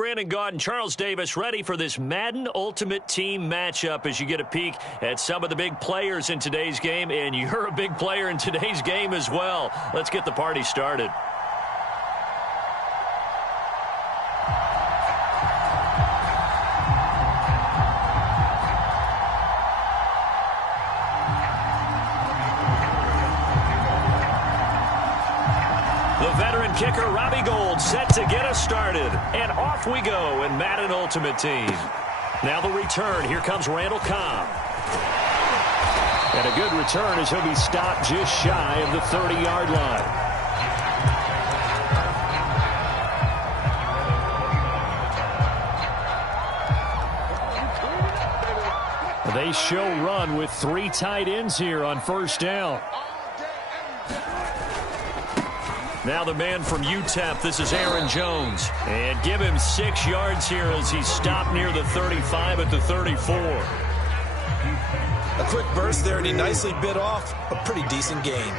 Brandon Gaudin, Charles Davis, ready for this Madden Ultimate Team matchup as you get a peek at some of the big players in today's game, and you're a big player in today's game as well. Let's get the party started. The veteran kicker, Robbie Gould, set to get us started. And off we go in Madden Ultimate Team. Now the return. Here comes Randall Cobb. And a good return as he'll be stopped just shy of the 30-yard line. They show run with 3 tight ends here on first down. Now the man from UTEP, this is Aaron Jones. And give him 6 yards here as he's stopped near the 35 at the 34. A quick burst there, and he nicely bit off a pretty decent gain.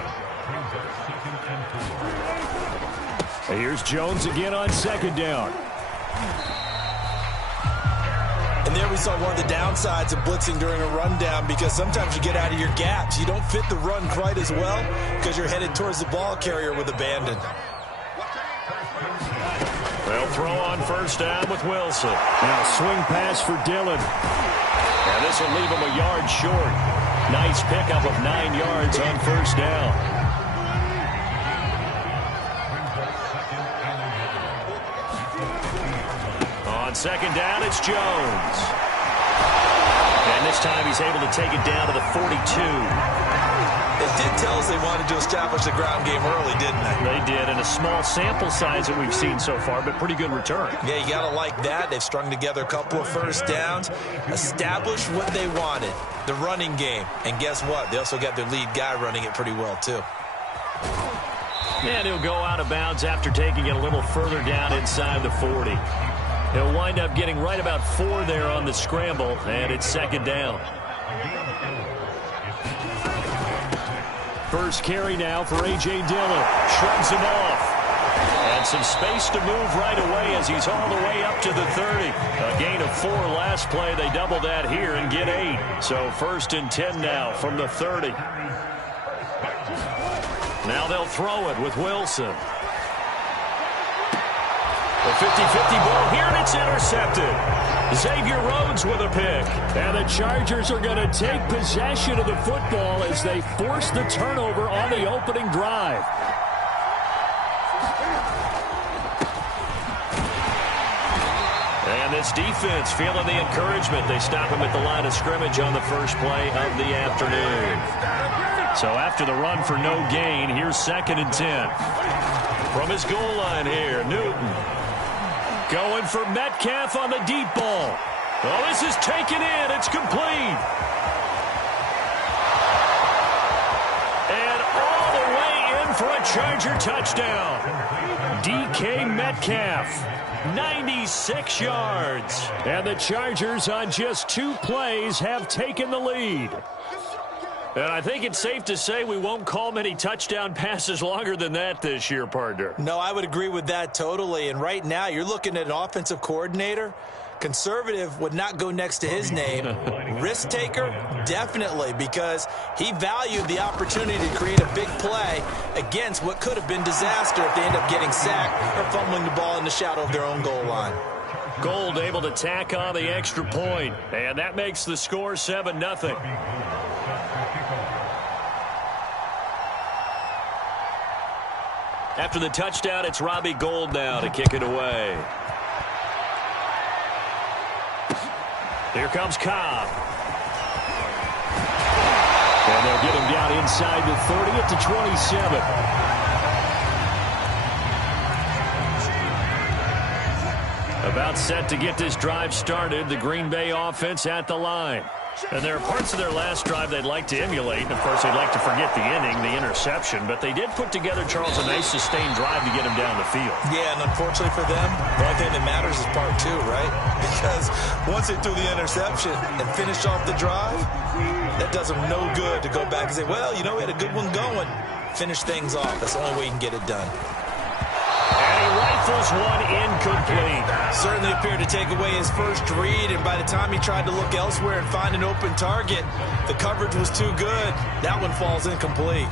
Here's Jones again on second down. And there we saw one of the downsides of blitzing during a rundown, because sometimes you get out of your gaps. You don't fit the run quite as well because you're headed towards the ball carrier with abandon. They'll throw on first down with Wilson. Now swing pass for Dillon. And this will leave him a yard short. Nice pickup of 9 yards on first down. On second down, it's Jones. And this time he's able to take it down to the 42. It did tell us they wanted to establish the ground game early, didn't they? They did, and a small sample size that we've seen so far, but pretty good return. Yeah, you got to like that. They've strung together a couple of first downs, established what they wanted, the running game. And guess what? They also got their lead guy running it pretty well, too. And he'll go out of bounds after taking it a little further down inside the 40. He'll wind up getting right about 4 there on the scramble, and it's second down. First carry now for A.J. Dillon. Shrugs him off. And some space to move right away as he's all the way up to the 30. A gain of 4 last play. They double that here and get 8. So first and 10 now from the 30. Now they'll throw it with Wilson. The 50-50 ball here, and it's intercepted. Xavier Rhodes with a pick. And the Chargers are going to take possession of the football as they force the turnover on the opening drive. And this defense feeling the encouragement. They stop him at the line of scrimmage on the first play of the afternoon. So after the run for no gain, here's second and 10. From his goal line here, Newton. Going for Metcalf on the deep ball. Oh, this is taken in. It's complete. And all the way in for a Charger touchdown. DK Metcalf, 96 yards. And the Chargers on just 2 plays have taken the lead. And I think it's safe to say we won't call many touchdown passes longer than that this year, partner. No, I would agree with that totally. And right now, you're looking at an offensive coordinator. Conservative would not go next to his name. Risk taker, definitely, because he valued the opportunity to create a big play against what could have been disaster if they end up getting sacked or fumbling the ball in the shadow of their own goal line. Gould able to tack on the extra point, and that makes the score 7-0. After the touchdown, it's Robbie Gould now to kick it away. Here comes Cobb. And they'll get him down inside the 30 at the 27. About set to get this drive started. The Green Bay offense at the line. And there are parts of their last drive they'd like to emulate. And, of course, they'd like to forget the inning, the interception. But they did put together, Charles, a nice sustained drive to get him down the field. Yeah, and unfortunately for them, the only thing that matters is part 2, right? Because once they threw the interception and finished off the drive, that does them no good to go back and say, well, you know, we had a good one going. Finish things off. That's the only way you can get it done. And he rifles rifles one incomplete. Certainly appeared to take away his first read, and by the time he tried to look elsewhere and find an open target, the coverage was too good. That one falls incomplete.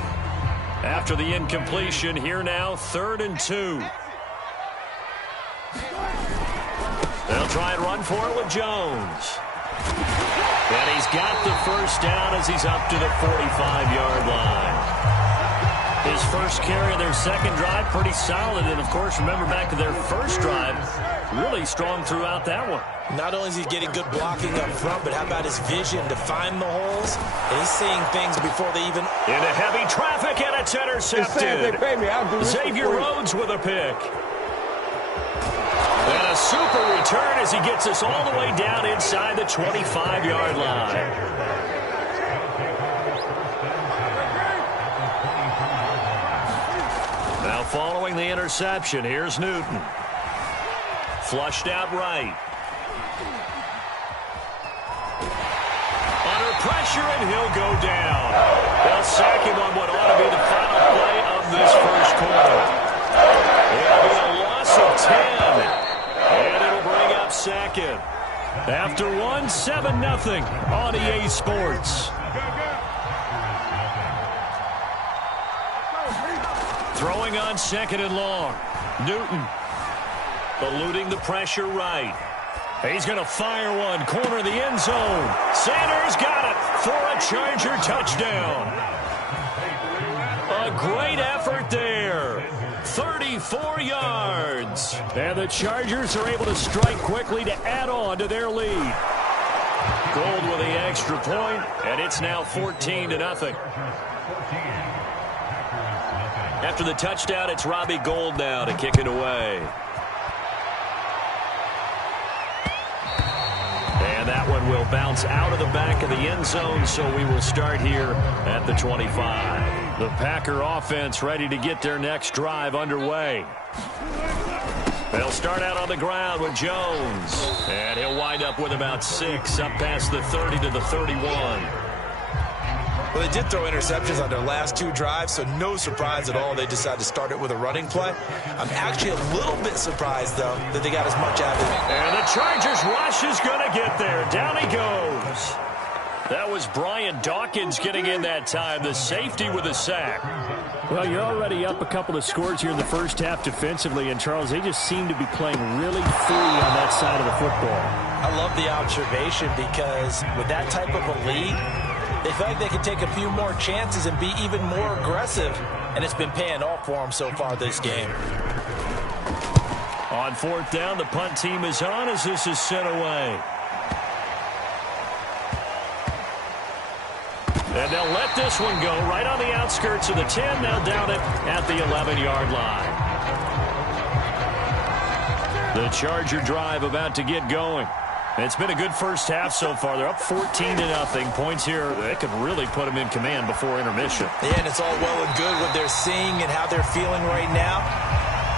After the incompletion, here now, 3rd and 2. They'll try and run for it with Jones. And he's got the first down as he's up to the 45-yard line. His first carry of their second drive, pretty solid. And, of course, remember back to their first drive, really strong throughout that one. Not only is he getting good blocking up front, but how about his vision to find the holes? And he's seeing things before they even... Into heavy traffic, and it's intercepted. Xavier Rhodes with a pick. And a super return as he gets us all the way down inside the 25-yard line. Now following the interception, here's Newton. Flushed out right. Under pressure, and he'll go down. They'll sack him on what ought to be the final play of this first quarter. It'll be a loss of 10. And it'll bring up second. After 7-0 on EA Sports. Throwing on 2nd and long. Newton eluding the pressure right. He's going to fire one. Corner of the end zone. Sanders got it for a Charger touchdown. A great effort there. 34 yards. And the Chargers are able to strike quickly to add on to their lead. Gold with the extra point, and it's now 14-0. After the touchdown, it's Robbie Gould now to kick it away. And that one will bounce out of the back of the end zone, so we will start here at the 25. The Packer offense ready to get their next drive underway. They'll start out on the ground with Jones. And he'll wind up with about 6, up past the 30 to the 31. Well, they did throw interceptions on their last 2 drives, so no surprise at all they decided to start it with a running play. I'm actually a little bit surprised, though, that they got as much out of it. And the Chargers rush is going to get there. Down he goes. That was Brian Dawkins getting in that time, the safety with a sack. Well, you're already up a couple of scores here in the first half defensively, and, Charles, they just seem to be playing really free on that side of the football. I love the observation because with that type of a lead, they feel like they can take a few more chances and be even more aggressive, and it's been paying off for them so far this game. On 4th down, the punt team is on as this is sent away. And they'll let this one go right on the outskirts of the 10. They'll down it at the 11-yard line. The Charger drive about to get going. It's been a good first half so far. They're up 14-0. Points here, they could really put them in command before intermission. Yeah, and it's all well and good what they're seeing and how they're feeling right now.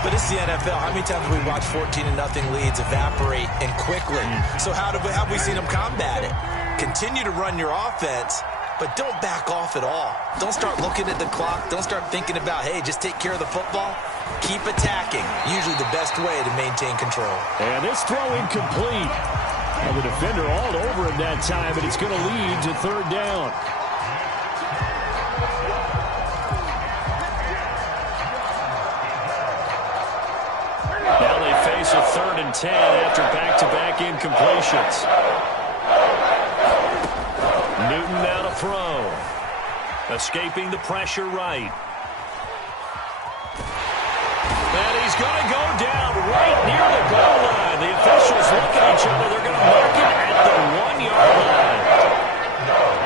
But it's the NFL. How many times have we watched 14-0 leads evaporate and quickly? So how have we seen them combat it? Continue to run your offense, but don't back off at all. Don't start looking at the clock. Don't start thinking about, hey, just take care of the football. Keep attacking. Usually the best way to maintain control. And this throw incomplete. And the defender all over him that time, but it's going to lead to 3rd down. Now they face a 3rd and 10 after back-to-back incompletions. Newton now to throw. Escaping the pressure right. And he's going to go down right near the goal line. The officials look at each other. They're going to mark it at the 1-yard line.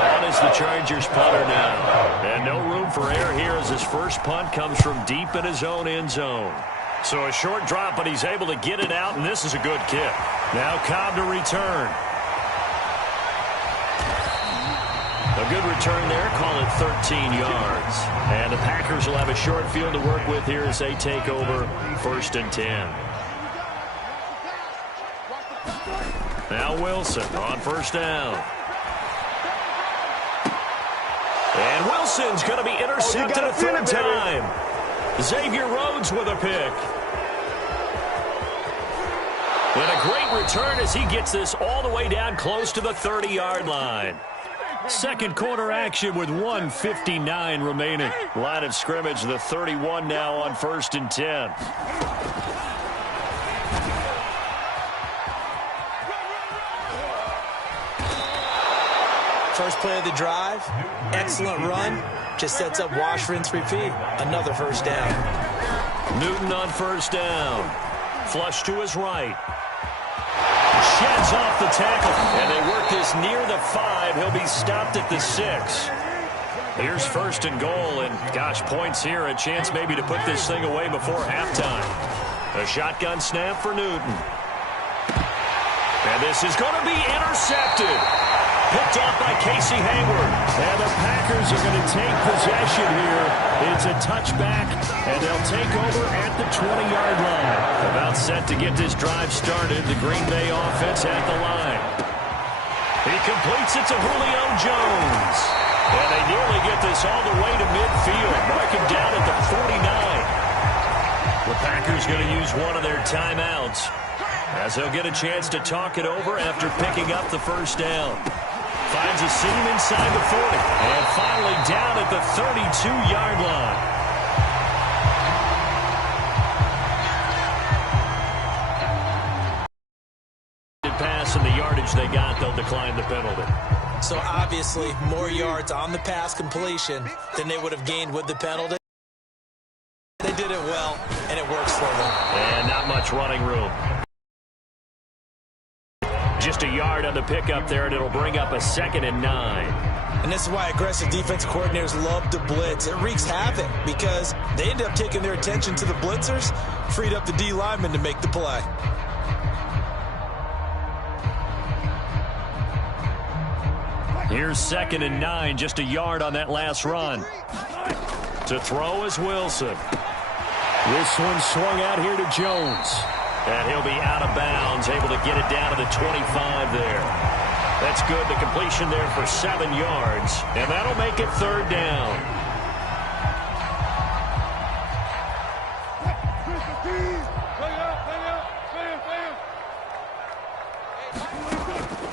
On is the Chargers punter now. And no room for error here as his first punt comes from deep in his own end zone. So a short drop, but he's able to get it out, and this is a good kick. Now Cobb to return. A good return there, call it 13 yards. And the Packers will have a short field to work with here as they take over 1st and 10. Now Wilson on 1st down. And Wilson's going to be intercepted a 3rd time. Xavier Rhodes with a pick. And a great return as he gets this all the way down close to the 30-yard line. Second quarter action with 1:59 remaining. Line of scrimmage, the 31 now on 1st and 10. First play of the drive, excellent run, just sets up wash, rinse, repeat. Another first down. Newton on first down. Flush to his right. Sheds off the tackle, and they work this near the 5. He'll be stopped at the 6. Here's 1st and goal, and gosh, points here, a chance maybe to put this thing away before halftime. A shotgun snap for Newton. And this is going to be intercepted. Picked off by Casey Hayward. And the Packers are going to take possession here. It's a touchback, and they'll take over at the 20-yard line. About set to get this drive started. The Green Bay offense at the line. He completes it to Julio Jones. And they nearly get this all the way to midfield. Mark him down at the 49. The Packers going to use one of their timeouts, as they'll get a chance to talk it over after picking up the first down. Finds a seam inside the 40. And finally down at the 32-yard line. Pass and the yardage they got, they'll decline the penalty. So obviously more yards on the pass completion than they would have gained with the penalty. They did it well, and it works for them. And not much running room. Just a yard on the pickup there, and it'll bring up a 2nd and 9. And this is why aggressive defensive coordinators love to blitz. It wreaks havoc because they end up taking their attention to the blitzers, freed up the D lineman to make the play. Here's 2nd and 9, just a yard on that last run. To throw is Wilson. This one swung out here to Jones. And he'll be out of bounds, able to get it down to the 25 there. That's good. The completion there for 7 yards. And that'll make it 3rd down.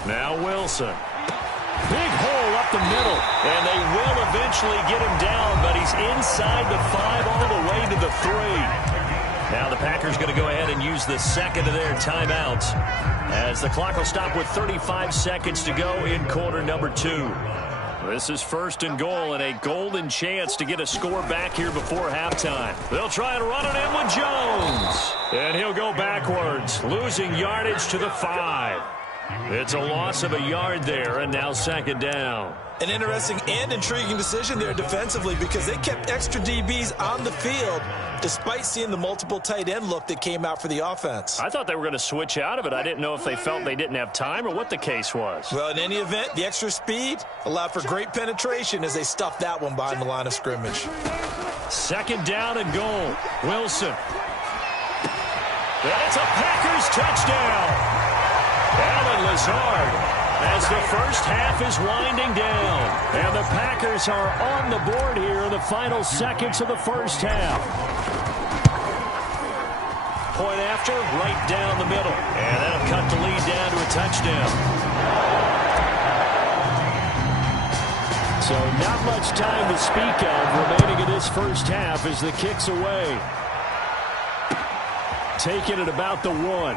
Now Wilson. Big hole up the middle. And they will eventually get him down, but he's inside the 5 all the way to the 3. Now the Packers going to go ahead and use the 2nd of their timeouts, as the clock will stop with 35 seconds to go in quarter number 2. This is 1st and goal, and a golden chance to get a score back here before halftime. They'll try and run it in with Jones. And he'll go backwards, losing yardage to the 5. It's a loss of a yard there, and now 2nd down. An interesting and intriguing decision there defensively, because they kept extra DBs on the field despite seeing the multiple tight end look that came out for the offense. I thought they were going to switch out of it. I didn't know if they felt they didn't have time or what the case was. Well, in any event, the extra speed allowed for great penetration as they stuffed that one behind the line of scrimmage. 2nd down and goal. Wilson. That's a Packers touchdown. Alan Lazard, as the first half is winding down. And the Packers are on the board here in the final seconds of the first half. Point after, right down the middle. And that'll cut the lead down to a touchdown. So not much time to speak of remaining in this first half as the kick's away. Taking it about the 1.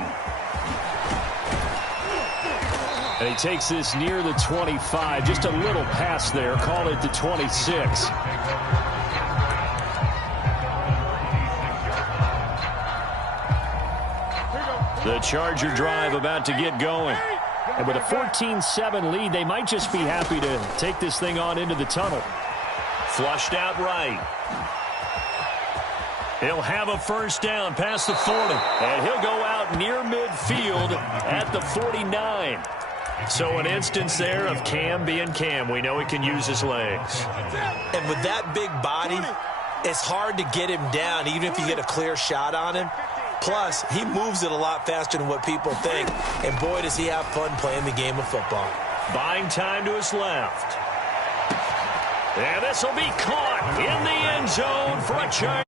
And he takes this near the 25. Just a little pass there. Call it the 26. The Charger drive about to get going. And with a 14-7 lead, they might just be happy to take this thing on into the tunnel. Flushed out right. He'll have a first down past the 40. And he'll go out near midfield at the 49. So an instance there of Cam being Cam. We know he can use his legs. And with that big body, it's hard to get him down even if you get a clear shot on him. Plus, he moves it a lot faster than what people think. And boy, does he have fun playing the game of football. Buying time to his left. And this will be caught in the end zone for a Charger.